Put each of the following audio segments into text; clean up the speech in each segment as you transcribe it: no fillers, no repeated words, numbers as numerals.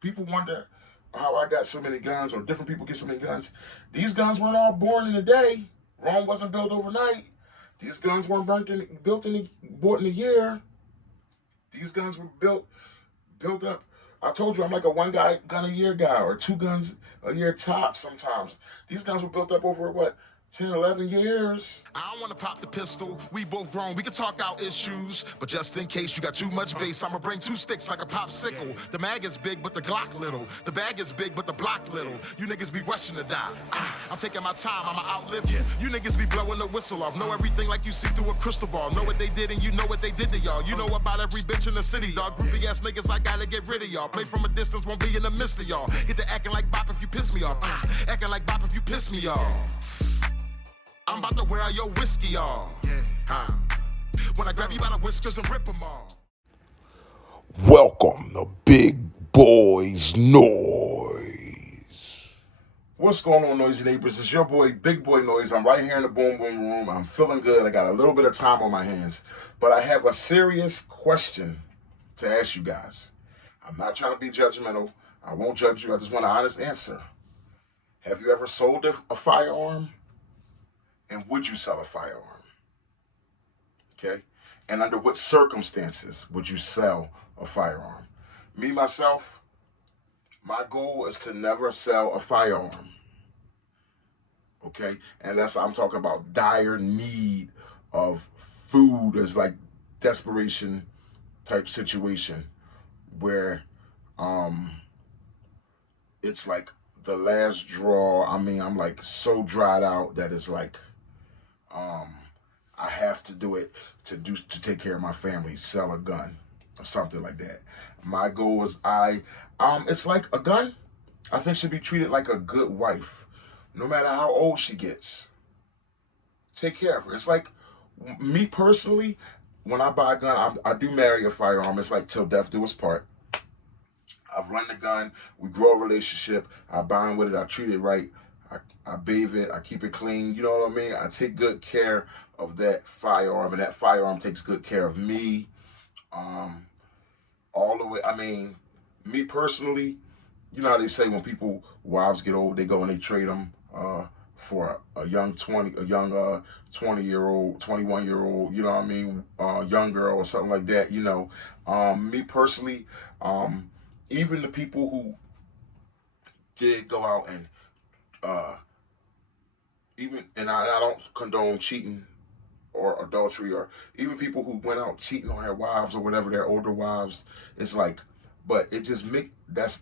People wonder how I got so many guns, or different people get so many guns. These guns weren't all born in a day. Rome wasn't built overnight. These guns weren't bought in a year. These guns were built up. I told you I'm like a one gun a year guy, or two guns a year top sometimes. These guns were built up over what, 10, 11 years. I don't wanna pop the pistol, we both grown, we can talk out issues. But just in case you got too much bass, I'ma bring two sticks like a popsicle. The mag is big, but the Glock little. The bag is big, but the block little. You niggas be rushing to die. I'm taking my time, I'ma outlive you. You niggas be blowing the whistle off. Know everything like you see through a crystal ball. Know what they did and you know what they did to y'all. You know about every bitch in the city, dog. Groupie ass niggas, I gotta get rid of y'all. Play from a distance, won't be in the midst of y'all. Get to acting like bop if you piss me off. Acting like bop if you piss me off. I'm about to wear out your whiskey off. When I grab you by the whiskers and rip them off. Welcome to Big Boys Noise. What's going on, noisy neighbors? It's your boy, Big Boy Noise. I'm right here in the Boom Boom Room. I'm feeling good. I got a little bit of time on my hands. But I have a serious question to ask you guys. I'm not trying to be judgmental. I won't judge you. I just want an honest answer. Have you ever sold a firearm? And would you sell a firearm? Okay? And under what circumstances would you sell a firearm? Me, myself, my goal is to never sell a firearm. Okay? Unless I'm talking about dire need of food, as like desperation type situation where it's like the last draw. I mean, I'm like so dried out that it's like I have to do it to take care of my family, sell a gun or something like that. My goal is it's like a gun, I think, should be treated like a good wife. No matter how old she gets, take care of her. It's like, me personally, when I buy a gun, I do marry a firearm. It's like till death do us part. I've run the gun, we grow a relationship, I bond with it, I treat it right, I bathe it, I keep it clean, you know what I mean? I take good care of that firearm, and that firearm takes good care of me. All the way, I mean, me personally, you know how they say when wives get old, they go and they trade them for a young 20-year-old, 21-year-old, you know what I mean, young girl or something like that, you know. Me personally, even the people who did go out and I don't condone cheating or adultery, or even people who went out cheating on their wives or whatever, their older wives. It's like, but it just I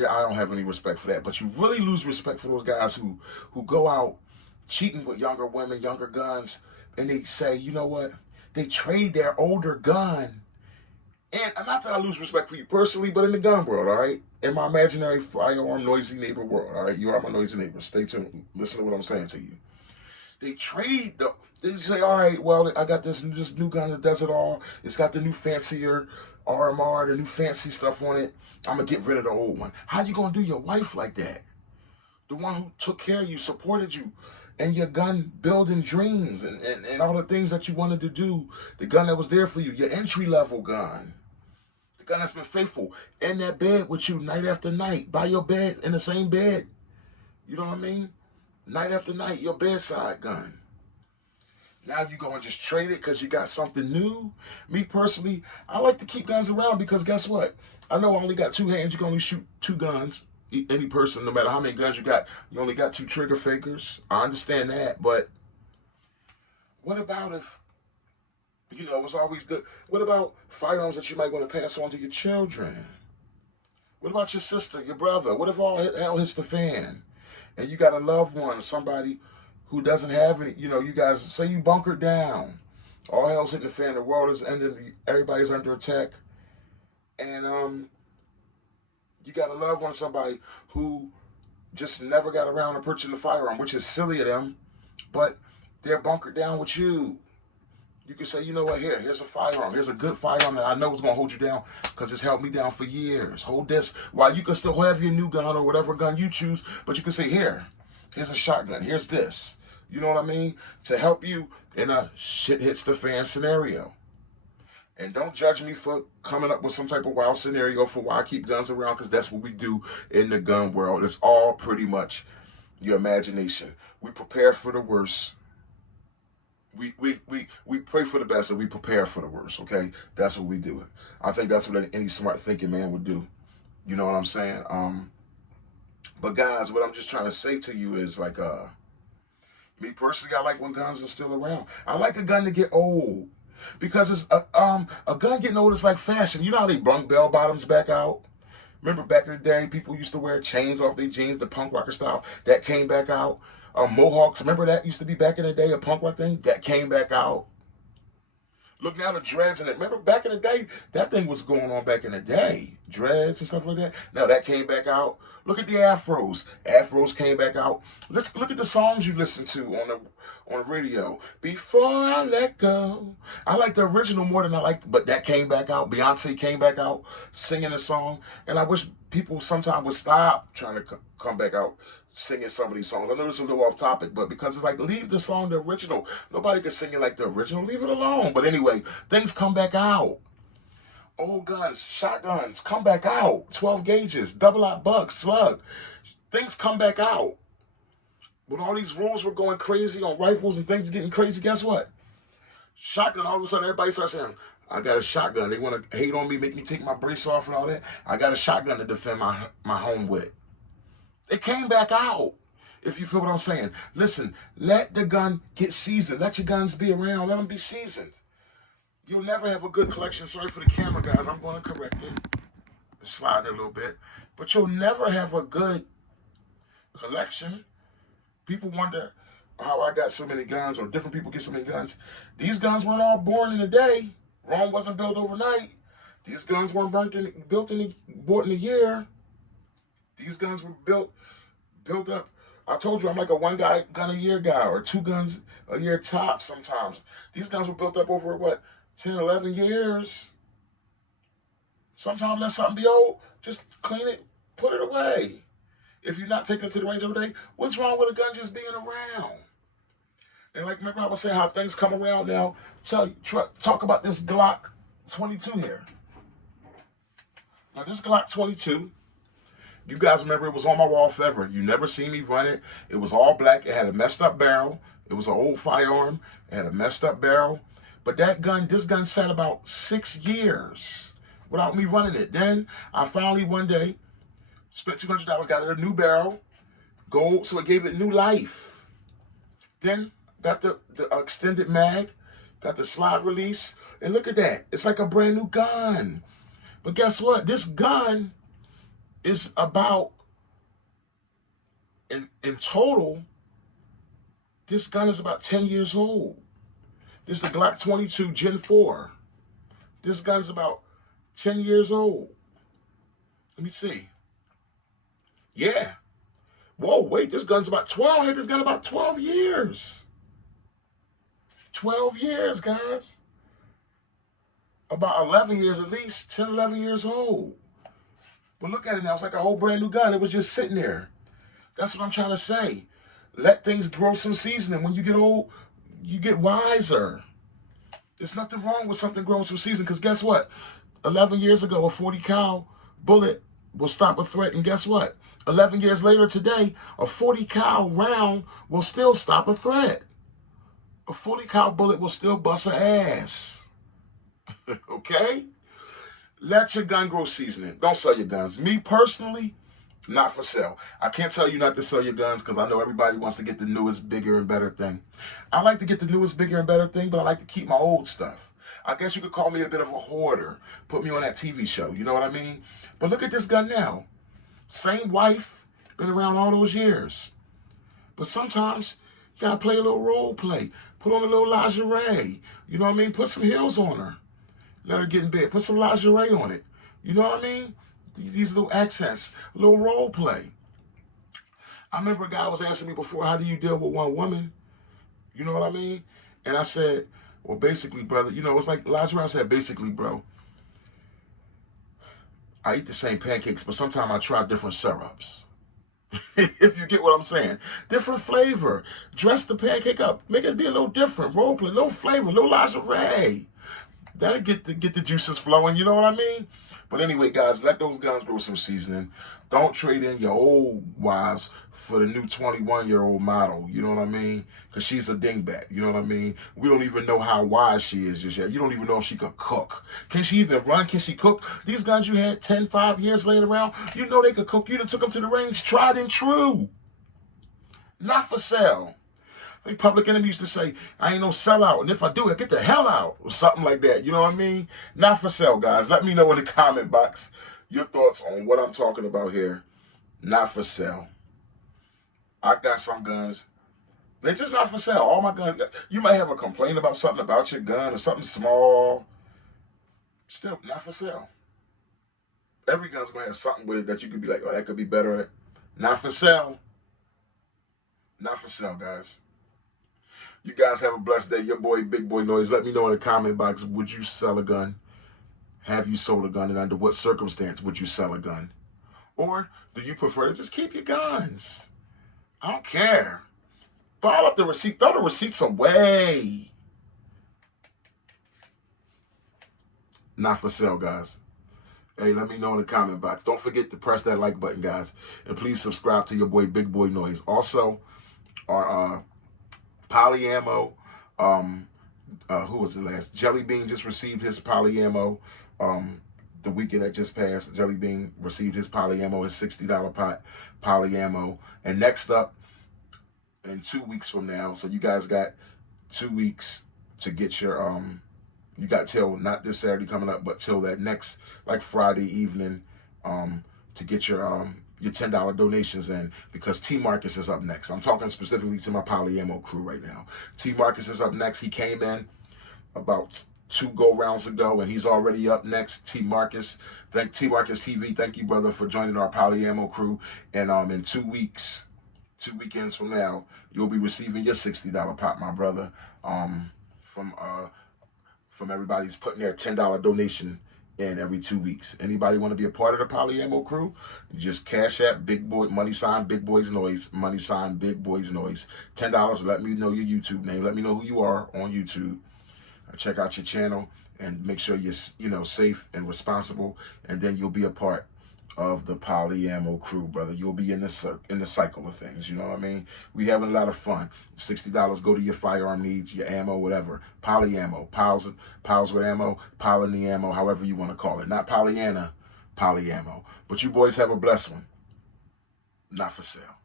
don't have any respect for that. But you really lose respect for those guys who go out cheating with younger women, younger guns, and they say, you know what? They trade their older gun. And not that I lose respect for you personally, but in the gun world, all right? In my imaginary firearm noisy neighbor world, all right? You are my noisy neighbor. Stay tuned. Listen to what I'm saying to you. They say, all right, well, I got this new gun that does it all. It's got the new fancier RMR, the new fancy stuff on it. I'm going to get rid of the old one. How you going to do your wife like that? The one who took care of you, supported you, and your gun building dreams and all the things that you wanted to do. The gun that was there for you, your entry-level gun. The gun that's been faithful in that bed with you night after night, by your bed, in the same bed. You know what I mean? Night after night, your bedside gun. Now you go and just trade it because you got something new. Me personally, I like to keep guns around because guess what? I know I only got two hands. You can only shoot two guns. Any person, no matter how many guns you got, you only got two trigger fakers. I understand that, but what about if, it's always good. What about firearms that you might want to pass on to your children? What about your sister, your brother? What if all hell hits the fan and you got a loved one, somebody who doesn't have any, you guys, say you bunkered down, all hell's hitting the fan, the world is ending, everybody's under attack, and you got a loved one, somebody who just never got around to purchasing a firearm, which is silly of them, but they're bunkered down with you. You can say, you know what, here's a firearm. Here's a good firearm that I know is going to hold you down because it's held me down for years. Hold this while you can still have your new gun or whatever gun you choose, but you can say, here's a shotgun. Here's this. You know what I mean? To help you in a shit hits the fan scenario. And don't judge me for coming up with some type of wild scenario for why I keep guns around, because that's what we do in the gun world. It's all pretty much your imagination. We prepare for the worst. We pray for the best and we prepare for the worst, okay? That's what we do. I think that's what any smart thinking man would do. You know what I'm saying? But guys, what I'm just trying to say to you is like, me personally, I like when guns are still around. I like a gun to get old. Because it's a gun getting old is like fashion. You know how they brung bell bottoms back out? Remember back in the day, people used to wear chains off their jeans, the punk rocker style. That came back out. Mohawks, remember that used to be back in the day, a punk rock thing? That came back out. Look now, the dreads in it. Remember back in the day, that thing was going on back in the day. Dreads and stuff like that. Now that came back out. Look at the afros. Afros came back out. Let's look at the songs you listen to on the radio. Before I Let Go. I like the original more than I like, but that came back out. Beyonce came back out singing the song. And I wish people sometime would stop trying to come back out singing some of these songs. I know this is a little off topic, but because it's like, leave the song the original. Nobody can sing it like the original. Leave it alone. But anyway, things come back out. Old guns, shotguns come back out. 12 gauges, double-aught bucks, slug. Things come back out. When all these rules were going crazy on rifles and things getting crazy, guess what? Shotgun, all of a sudden everybody starts saying, I got a shotgun. They want to hate on me, make me take my brace off and all that. I got a shotgun to defend my home with. It came back out, if you feel what I'm saying. Listen, let the gun get seasoned. Let your guns be around. Let them be seasoned. You'll never have a good collection. Sorry for the camera, guys. I'm going to correct it. Slide it a little bit. But you'll never have a good collection. People wonder how I got so many guns, or different people get so many guns. These guns weren't all born in a day. Rome wasn't built overnight. These guns weren't bought in a year. These guns were built up. I told you I'm like a one gun a year guy, or 2 guns a year top sometimes. These guns were built up over what, 10, 11 years. Sometimes let something be old, just clean it, put it away. If you're not taking it to the range every day, what's wrong with a gun just being around? And like, remember I was saying how things come around now. Talk about this Glock 22 here. Now this Glock 22, you guys remember it was on my wall forever. You never seen me run it. It was all black. It had a messed up barrel. It was an old firearm. It had a messed up barrel. But this gun sat about 6 years without me running it. Then I finally one day spent $200, got it a new barrel, gold, so it gave it new life. Then got the extended mag, got the slide release, and look at that. It's like a brand new gun. But guess what? This gun is about, in total, this gun is about 10 years old. This is the Glock 22 Gen 4. This gun's about 10 years old. Let me see. Yeah. Whoa, wait, this gun's about 12. I had this gun about 12 years. 12 years, guys. About 11 years at least, 10, 11 years old. But look at it now, it's like a whole brand new gun. It was just sitting there. That's what I'm trying to say. Let things grow some seasoning. When you get old, you get wiser. There's nothing wrong with something growing some seasoning, because guess what? 11 years ago, a 40 cal bullet will stop a threat, and guess what? 11 years later today, a 40 cal round will still stop a threat. A 40 cal bullet will still bust an ass. Okay? Let your gun grow seasoning. Don't sell your guns. Me personally, not for sale. I can't tell you not to sell your guns, because I know everybody wants to get the newest, bigger, and better thing. I like to get the newest, bigger, and better thing, but I like to keep my old stuff. I guess you could call me a bit of a hoarder. Put me on that TV show. You know what I mean? But look at this gun now. Same wife, been around all those years. But sometimes you gotta play a little role play. Put on a little lingerie. You know what I mean? Put some heels on her. Let her get in bed. Put some lingerie on it. You know what I mean? These little accents, a little role play. I remember a guy was asking me before, how do you deal with one woman? You know what I mean? And I said, well, basically, brother, you know, it's like lingerie. I said, basically, bro, I eat the same pancakes, but sometimes I try different syrups. If you get what I'm saying. Different flavor. Dress the pancake up. Make it be a little different. Role play, little flavor, little lingerie. that'll get the juices flowing. You know what I mean? But anyway, guys, let those guns grow some seasoning. Don't trade in your old wives for the new 21-year-old model. You know what I mean? Because she's a dingbat. You know what I mean? We don't even know how wise she is just yet. You don't even know if she could cook. Can she even run? Can she cook? These guns you had 5 years laying around, you know they could cook. You done took them to the range, tried and true. Not for sale. I think Public Enemy used to say, I ain't no sellout, and if I do, I get the hell out, or something like that. You know what I mean? Not for sale, guys. Let me know in the comment box your thoughts on what I'm talking about here. Not for sale. I got some guns. They're just not for sale. All my guns, you might have a complaint about something about your gun or something small. Still, not for sale. Every gun's going to have something with it that you could be like, oh, that could be better. Not for sale. Not for sale, guys. You guys have a blessed day. Your boy, Big Boy Noise. Let me know in the comment box, would you sell a gun? Have you sold a gun? And under what circumstance would you sell a gun? Or do you prefer to just keep your guns? I don't care. File up the receipt. Throw the receipts away. Not for sale, guys. Hey, let me know in the comment box. Don't forget to press that like button, guys. And please subscribe to your boy, Big Boy Noise. Also, our poly ammo, who was the last? Jelly Bean just received his poly ammo. The weekend that just passed, Jelly Bean received his poly ammo, his $60 pot poly ammo. And next up, in 2 weeks from now, so you guys got 2 weeks to get your, you got till, not this Saturday coming up, but till that next, like Friday evening, to get your $10 donations in, because T Marcus is up next. I'm talking specifically to my poly ammo crew right now. T Marcus is up next. He came in about 2 go-rounds ago, and he's already up next. T Marcus, thank T Marcus TV. Thank you, brother, for joining our poly ammo crew. And in 2 weeks, 2 weekends from now, you'll be receiving your $60 pot, my brother. From everybody's putting their $10 donation in every 2 weeks. Anybody want to be a part of the poly ammo crew? Just cash app Big Boy, money sign Big Boys Noise, money sign Big Boys Noise. $10. Let me know your YouTube name. Let me know who you are on YouTube. Check out your channel and make sure you're safe and responsible, and then you'll be a part of the poly ammo crew, brother. You'll be in the cycle of things. You know what I mean? We having a lot of fun. $60 go to your firearm needs, your ammo, whatever. Poly ammo, pals with ammo, Poly ammo, however you want to call it. Not Pollyanna, poly ammo. But you boys have a blessed one. Not for sale.